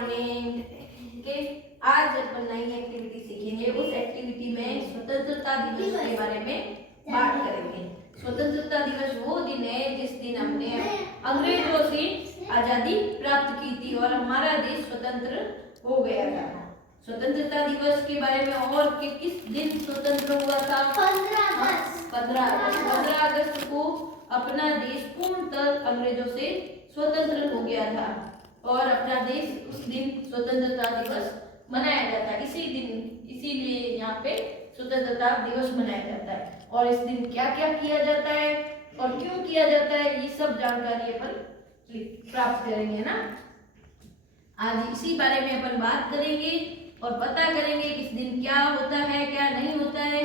Morning के आज अपन नई एक्टिविटी सीखेंगे। उस एक्टिविटी में स्वतंत्रता दिवस के बारे में बात करेंगे। स्वतंत्रता दिवस वो दिन है जिस दिन हमने अंग्रेजों से आजादी प्राप्त की थी और हमारा देश स्वतंत्र हो गया था। स्वतंत्रता दिवस के बारे में और कि किस दिन स्वतंत्र हुआ था? 15 अगस्त को अपना देश पूर्णतः अंग्रेजों से स्वतंत्र हो गया था और अपना देश उस दिन स्वतंत्रता दिवस मनाया जाता है। इसी दिन इसीलिए यहाँ पे स्वतंत्रता दिवस मनाया जाता है। और इस दिन क्या क्या किया जाता है और क्यों किया जाता है, ये सब जानकारी अपन प्राप्त करेंगे ना। आज इसी बारे में अपन बात करेंगे और पता करेंगे इस दिन क्या होता है क्या नहीं होता है।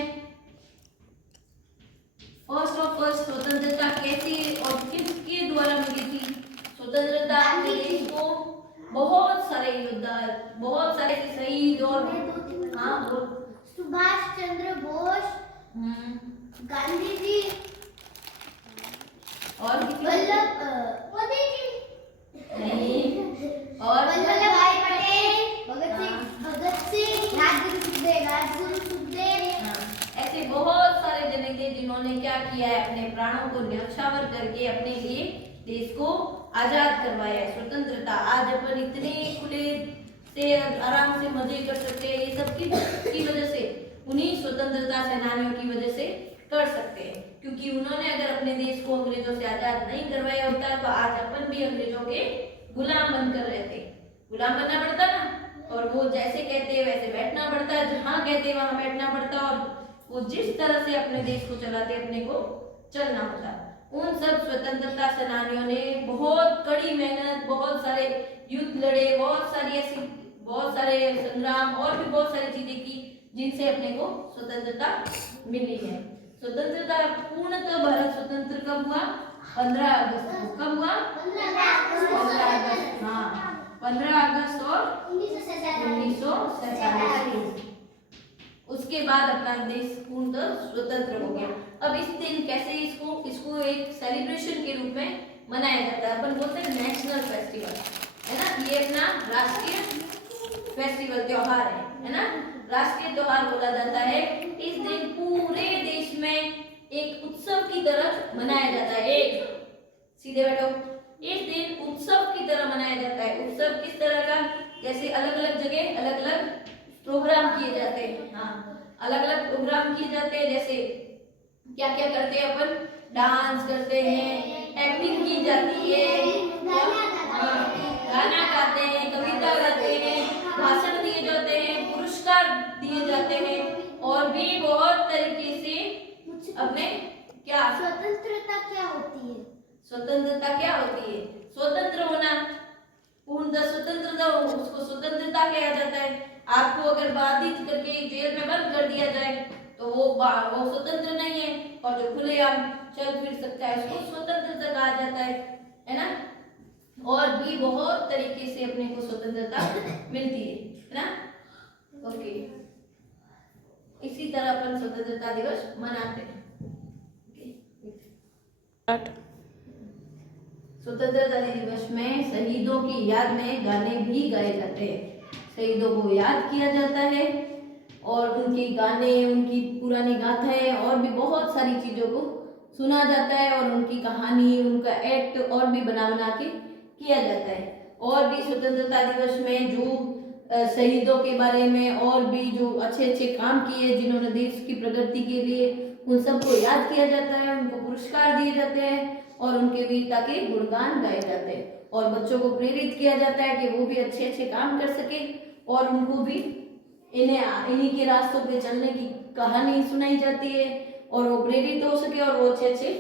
फर्स्ट ऑफ ऑल, स्वतंत्रता कैसे और किसके द्वारा मिली थी? स्वतंत्रता देश को बहुत सारे योद्धा, बहुत सारे शहीद और सुभाष चंद्र बोस, गांधी जी और वल्लभ मोदी जी और वल्लभ भाई पटेल, भगत सिंह, राजगुरु सुखदेव, ऐसे बहुत सारे जने थे जिन्होंने क्या किया है, अपने प्राणों को न्यौछावर करके अपने लिए देश को आजाद करवाया है। स्वतंत्रता आज अपन इतने खुले से आराम से मजे कर सकते हैं, ये सब की वजह से, उन्हीं स्वतंत्रता सेनानियों की वजह से कर सकते हैं। क्योंकि उन्होंने अगर अपने देश को अंग्रेजों से आजाद नहीं करवाया होता तो आज अपन भी अंग्रेजों के गुलाम बनकर रहते। गुलाम बनना पड़ता ना, और वो जैसे कहते वैसे बैठना पड़ता, जहाँ कहते वहां बैठना पड़ता, और वो जिस तरह से अपने देश को चलाते अपने को चलना होता। उन सब स्वतंत्रता सेनानियों ने बहुत कड़ी मेहनत, बहुत सारे युद्ध लड़े, बहुत सारे संग्राम और भी बहुत सारी चीजें की जिनसे अपने को स्वतंत्रता मिली है। स्वतंत्रता पूर्णतः भारत स्वतंत्र कब हुआ? 15 अगस्त को। कब हुआ? 15 अगस्त। हाँ, 15 अगस्त और 1947। उसके बाद अपना देश पूर्णतः स्वतंत्र हो गया। अब इस दिन कैसे इसको एक सेलिब्रेशन के रूप में मनाया जाता है। अपन बोलते हैं नेशनल फेस्टिवल, है ना। ये अपना राष्ट्रीय फेस्टिवल त्योहार है ना। राष्ट्रीय त्योहार बोला जाता है। इस दिन पूरे देश में एक उत्सव की तरह मनाया जाता है। सीधे बैठो। इस दिन उत्सव की तरह मनाया जाता है। उत्सव किस तरह का? जैसे अलग अलग जगह अलग अलग प्रोग्राम किए जाते हैं। हाँ, अलग अलग प्रोग्राम किए जाते हैं। जैसे क्या क्या करते हैं अपन? डांस करते हैं, एक्टिंग की जाती है, गाना गाते हैं, कविता गाते हैं, भाषण दिए जाते हैं, पुरस्कार दिए जाते हैं, और भी बहुत तरीके से अपने क्या स्वतंत्रता क्या होती है? स्वतंत्रता क्या होती है? स्वतंत्र होना, पूर्णतः स्वतंत्रता, उसको स्वतंत्रता कहा जाता है। आपको अगर बाधित करके जेल में बंद कर दिया जाए तो वो स्वतंत्र नहीं है, और जो खुलेआम चल फिर सकता है उसको स्वतंत्रता कहा जाता है ना। और भी बहुत तरीके से अपने को स्वतंत्रता मिलती है ना। ओके, इसी तरह अपन स्वतंत्रता दिवस मनाते हैं। स्वतंत्रता दिवस में शहीदों की याद में गाने भी गाए जाते हैं। शहीदों को याद किया जाता है और उनके गाने, उनकी पुरानी गाथाएं और भी बहुत सारी चीजों को सुना जाता है, और उनकी कहानी, उनका एक्ट और भी बना बना के किया जाता है। और भी स्वतंत्रता दिवस में जो शहीदों के बारे में और भी जो अच्छे अच्छे काम किए जिन्होंने देश की प्रगति के लिए, उन सबको याद किया जाता है, उनको पुरस्कार दिए जाते हैं और उनके वीरता के गुणगान गाए जाते हैं। और बच्चों को प्रेरित किया जाता है कि वो भी अच्छे अच्छे काम कर सके और उनको भी इन्हीं के रास्तों पे चलने की कहानी सुनाई जाती है, और वो प्रेरित हो सके और वो अच्छे अच्छे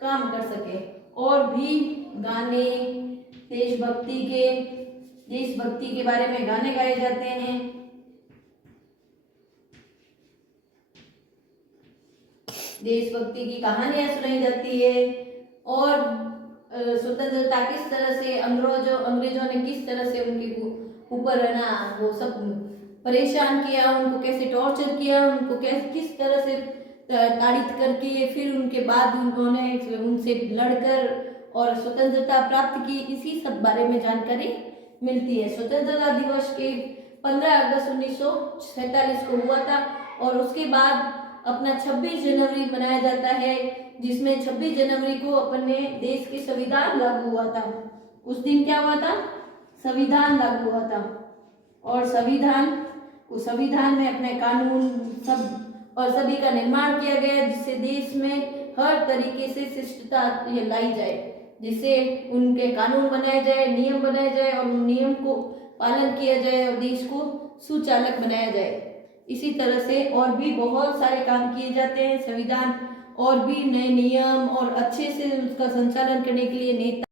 काम कर सके। और भी गाने, देशभक्ति के बारे में गाने गाए जाते हैं। देशभक्ति की कहानियां सुनाई जाती है, और स्वतंत्रता किस तरह से अंग्रेजों ने किस तरह से उनके ऊपर है ना वो सब परेशान किया, उनको कैसे टॉर्चर किया, उनको किस तरह से ताड़ित करके फिर उनके बाद उन्होंने उनसे लड़कर और स्वतंत्रता प्राप्त की, इसी सब बारे में जानकारी मिलती है। स्वतंत्रता दिवस के 15 अगस्त 1947 को हुआ था और उसके बाद अपना 26 जनवरी मनाया जाता है, जिसमें 26 जनवरी को अपने देश के संविधान लागू हुआ था। उस दिन क्या हुआ था? संविधान लागू हुआ था और संविधान में अपने कानून सब और सभी का निर्माण किया गया, जिससे देश में हर तरीके से शिष्टता लाई जाए, जिससे उनके कानून बनाए जाए, नियम बनाए जाए और उन नियम को पालन किया जाए और देश को सुचालक बनाया जाए। इसी तरह से और भी बहुत सारे काम किए जाते हैं। संविधान और भी नए नियम और अच्छे से उसका संचालन करने के लिए नेता